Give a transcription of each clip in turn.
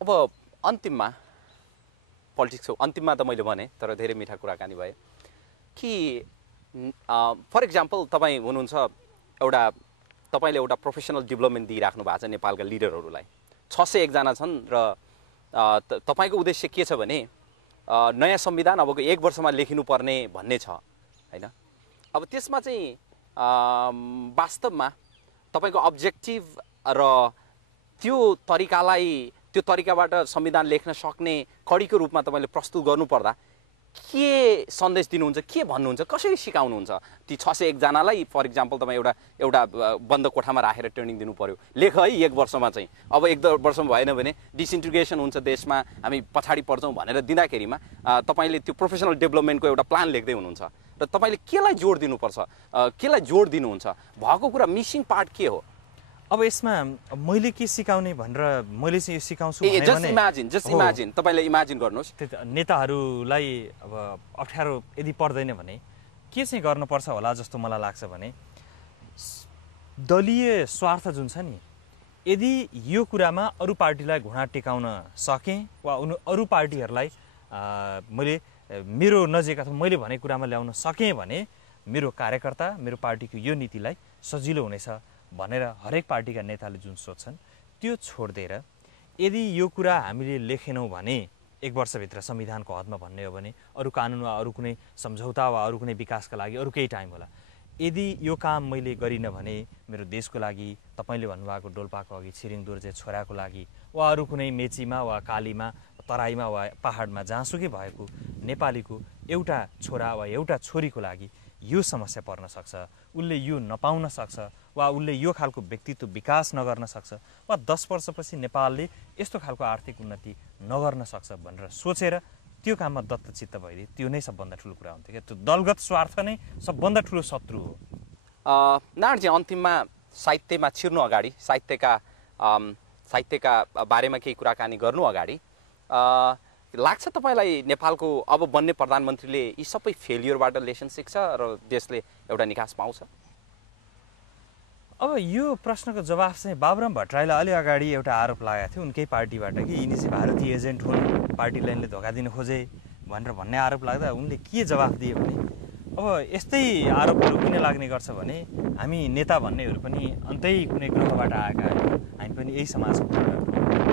अब अन्तिममा पोलिटिक्सको अन्तिममा त मैले भने तर धेरै मिठा कुराकानी भयो कि फर इक्जाम्पल तपाईँ हुनुहुन्छ तपाईँले एउटा प्रोफेसनल डेभलपमेन्ट दिइराख्नु भएको छ नेपालका लिडरहरूलाई 601 जना छन् र तपाईँको उद्देश्य के छ भने नयाँ संविधान अबको 1 वर्षमा लेखिनुपर्ने भन्ने छ हैन। अब त्यसमा चाहिँ वास्तवमा तपाईँको अब्जेक्टिभ र त्यो तरिकाबाट संविधान लेख्न सक्ने कडीको रूपमा तपाईँले प्रस्तुत गर्नुपर्दा के सन्देश दिनुहुन्छ, के भन्नुहुन्छ, कसरी सिकाउनुहुन्छ ती 601 जनालाई? फर इक्जाम्पल तपाईँ एउटा बन्द कोठामा राखेर ट्रेनिङ दिनु पर्यो, लेख है 1 वर्षमा चाहिँ, अब 1 वर्षमा भएन भने डिसइन्टिग्रेसन हुन्छ देशमा, हामी पछाडि पर्छौँ भनेर दिँदाखेरिमा तपाईँले त्यो प्रोफेसनल डेभलपमेन्टको एउटा प्लान लेख्दै हुनुहुन्छ र तपाईँले केलाई जोड दिनुपर्छ, केलाई जोड दिनुहुन्छ, भएको कुरा मिसिङ पार्ट के हो? अब यसमा मैले के सिकाउने भनेर मैले चाहिँ यो सिकाउँछु भने जस्ट इमेजिन तपाईले इमेजिन गर्नुहोस् नेताहरूलाई अब अप्ठ्यारो यदि पर्दैन भने के चाहिँ गर्नुपर्छ होला जस्तो मलाई लाग्छ भने दलीय स्वार्थ जुन छ नि, यदि यो कुरामा अरू पार्टीलाई घुँडा टेकाउन सकेँ वा अरू पार्टीहरूलाई मैले मेरो नजिक अथवा मैले भनेको कुरामा ल्याउन सकेँ भने मेरो कार्यकर्ता मेरो पार्टीको यो नीतिलाई सजिलो हुनेछ भनेर हरेक पार्टीका नेताले जुन सोच्छन् त्यो छोड्दिएर यदि यो कुरा हामीले लेखेनौँ भने 1 वर्षभित्र संविधानको हदमा भन्ने हो भने अरू कानुन वा अरू कुनै सम्झौता वा अरू कुनै विकासका लागि अरू केही टाइम होला, यदि यो काम मैले गरिनँ भने मेरो देशको लागि, तपाईँले भन्नुभएको डोल्पाको अघि छिरिङ दोर्जे छोराको लागि वा अरू कुनै मेचीमा वा कालीमा तराईमा वा पहाडमा जहाँसुकै भएको नेपालीको एउटा छोरा वा एउटा छोरीको लागि यो समस्या पर्न सक्छ, उसले यो नपाउन सक्छ वा उसले यो खालको व्यक्तित्व विकास नगर्न सक्छ वा 10 वर्षपछि नेपालले यस्तो खालको आर्थिक उन्नति नगर्न सक्छ भनेर सोचेर त्यो काममा दत्तचित्त भइदिए त्यो नै सबभन्दा ठुलो कुरा हुन्थ्यो क्या। त्यो दलगत स्वार्थ नै सबभन्दा ठुलो शत्रु हो। नारायणजी, अन्तिममा साहित्यमा छिर्नु अगाडि, साहित्यका बारेमा केही कुराकानी गर्नु अगाडि लाग्छ तपाईलाई नेपालको अब बन्ने प्रधानमन्त्रीले यी सबै फेलियरबाट लेसन सिक्छ र देशले एउटा निकास पाउँछ? अब यो प्रश्नको जवाफ चाहिँ बाबुराम भट्टराईले अलि अगाडि एउटा आरोप लगाएको थियो उनकै पार्टीबाट कि यिनी चाहिँ भारतीय एजेन्ट हुन्, पार्टी लाइनले धोका दिन खोजे भनेर भन्ने आरोप लाग्दा उनले के जवाफ दिए भने अब यस्तै आरोपहरू किन लाग्ने गर्छ भने हामी नेता भन्नेहरू पनि अन्तै कुनै ग्रहबाट आएका होइन, हामी पनि यही समाजको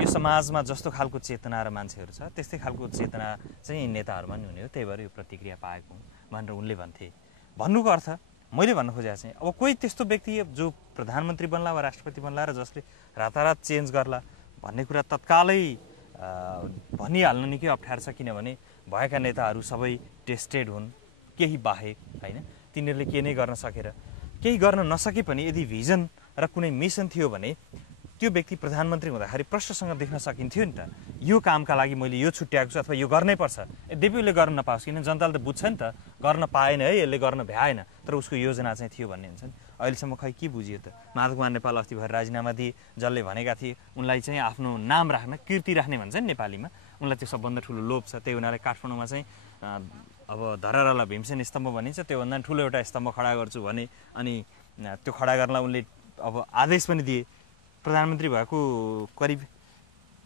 यो समाजमा जस्तो खालको चेतना र मान्छेहरू छ त्यस्तै खालको चेतना चाहिँ नेताहरूमा नि हुने हो, त्यही भएर यो प्रतिक्रिया पाएको भनेर उनले भन्थे। भन्नुको अर्थ मैले भन्न खोजेको चाहिँ अब कोही त्यस्तो व्यक्ति जो प्रधानमन्त्री बन्ला वा राष्ट्रपति बन्ला र जसले रातारात चेन्ज गर्ला भन्ने कुरा तत्कालै भनिहाल्नु निकै अप्ठ्यारो छ, किनभने भएका नेताहरू सबै टेस्टेड हुन् केही बाहेक होइन, तिनीहरूले के नै गर्न सकेर केही गर्न नसके पनि यदि भिजन र कुनै मिसन थियो भने त्यो व्यक्ति प्रधानमन्त्री हुँदाखेरि प्रश्नसँग देख्न सकिन्थ्यो नि त, यो कामका लागि मैले यो छुट्याएको छु अथवा यो गर्नै पर्छ, यद्यपि उसले गर्न नपाओस्, किन जनताले त बुझ्छ नि त गर्न पाएन है यसले गर्न भ्याएन तर उसको योजना चाहिँ थियो भन्ने हुन्छ नि। अहिलेसम्म खै के बुझियो त? माधव कुमार नेपाल अस्ति भएर राजीनामा दिए, जसले भनेका थिए उनलाई चाहिँ आफ्नो नाम राख्न कीर्ति राख्ने भन्छ नि नेपालीमा, उनलाई त्यो सबभन्दा ठुलो लोभ छ, त्यही हुनाले काठमाडौँमा चाहिँ अब धरहरालाई भीमसेन स्तम्भ भनिन्छ त्योभन्दा ठुलो एउटा स्तम्भ खडा गर्छु भने अनि त्यो खडा गर्नलाई उनले अब आदेश पनि दिए। प्रधानमन्त्री भएको करिब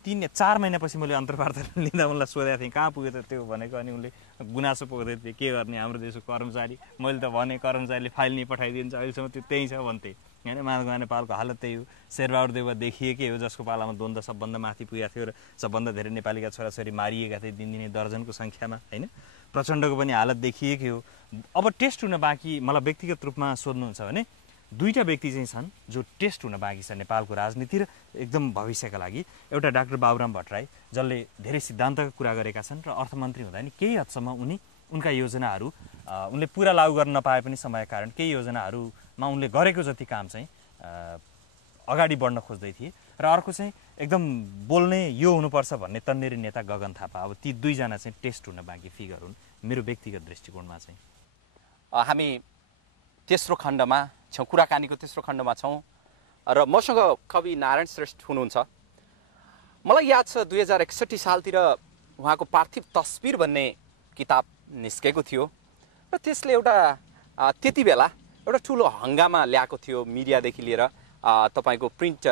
3-4 महिनापछि मैले अन्तर्वार्ता लिँदा उनलाई सोधेको थिएँ कहाँ पुग्यो त त्यो भनेको, अनि उनले गुनासो पोख्दै थिए के गर्ने हाम्रो देशको कर्मचारी, मैले त भने कर्मचारीले फाइल नै पठाइदिन्छ अहिलेसम्म त्यो त्यही छ भन्थे होइन। माधव कुमार नेपालको हालत त्यही हो, शेरबहादुर देउवा देखिएकै हो जसको पालामा द्वन्द्व सबभन्दा माथि पुगेको थियो र सबभन्दा धेरै नेपालीका छोराछोरी मारिएका थिए दिनदिनै दर्जनको सङ्ख्यामा होइन। प्रचण्डको पनि हालत देखिएकै हो। अब टेस्ट हुन बाँकी मलाई व्यक्तिगत रूपमा सोध्नुहुन्छ भने 2टा व्यक्ति चाहिँ छन् जो टेस्ट हुन बाँकी छ नेपालको राजनीति र एकदम भविष्यका लागि। एउटा डाक्टर बाबुराम भट्टराई जसले धेरै सिद्धान्तका कुरा गरेका छन् र अर्थमन्त्री हुँदा नि केही हदसम्म उनका योजनाहरू उनले पुरा लागू गर्न नपाए पनि समय कारण केही योजनाहरूमा उनले गरेको जति काम चाहिँ अगाडि बढ्न खोज्दै थिए। र अर्को चाहिँ एकदम बोल्ने यो हुनुपर्छ भन्ने तन्नेरी नेता गगन थापा। अब ती 2 जना चाहिँ टेस्ट हुन बाँकी फिगर हुन् मेरो व्यक्तिगत दृष्टिकोणमा चाहिँ। हामी तेस्रो खण्डमा छौँ, कुराकानीको तेस्रो खण्डमा छौँ र मसँग कवि नारायण श्रेष्ठ हुनुहुन्छ। मलाई याद छ 2061 सालतिर उहाँको पार्थिव तस्बिर भन्ने किताब निस्केको थियो र त्यसले एउटा त्यति बेला एउटा ठुलो हङ्गामा ल्याएको थियो मिडियादेखि लिएर तपाईँको प्रिन्ट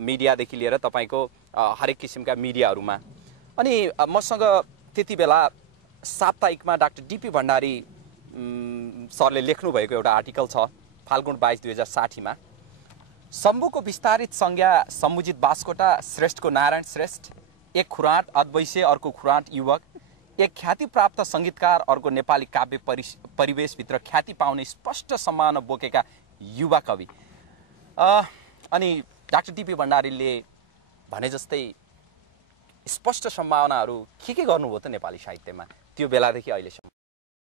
मिडियादेखि लिएर तपाईँको हरेक किसिमका मिडियाहरूमा। अनि मसँग त्यति बेला साप्ताहिकमा डाक्टर डीपी भण्डारी सरले लेख्नुभएको एउटा आर्टिकल छ फाल्गुन 22 2060 मा। शम्भुको विस्तारित संज्ञा सम्मुजित बास्कोटा, श्रेष्ठको नारायण श्रेष्ठ, एक खुराँट अद्वैश्य अर्को खुराँट युवक, एक ख्याति प्राप्त सङ्गीतकार अर्को नेपाली काव्य परिवेशभित्र ख्याति पाउने स्पष्ट सम्भावना बोकेका युवा कवि। अनि डाक्टर डीपी भण्डारीले भने जस्तै स्पष्ट सम्भावनाहरू के गर्नुभयो त नेपाली साहित्यमा त्यो बेलादेखि अहिलेसम्म?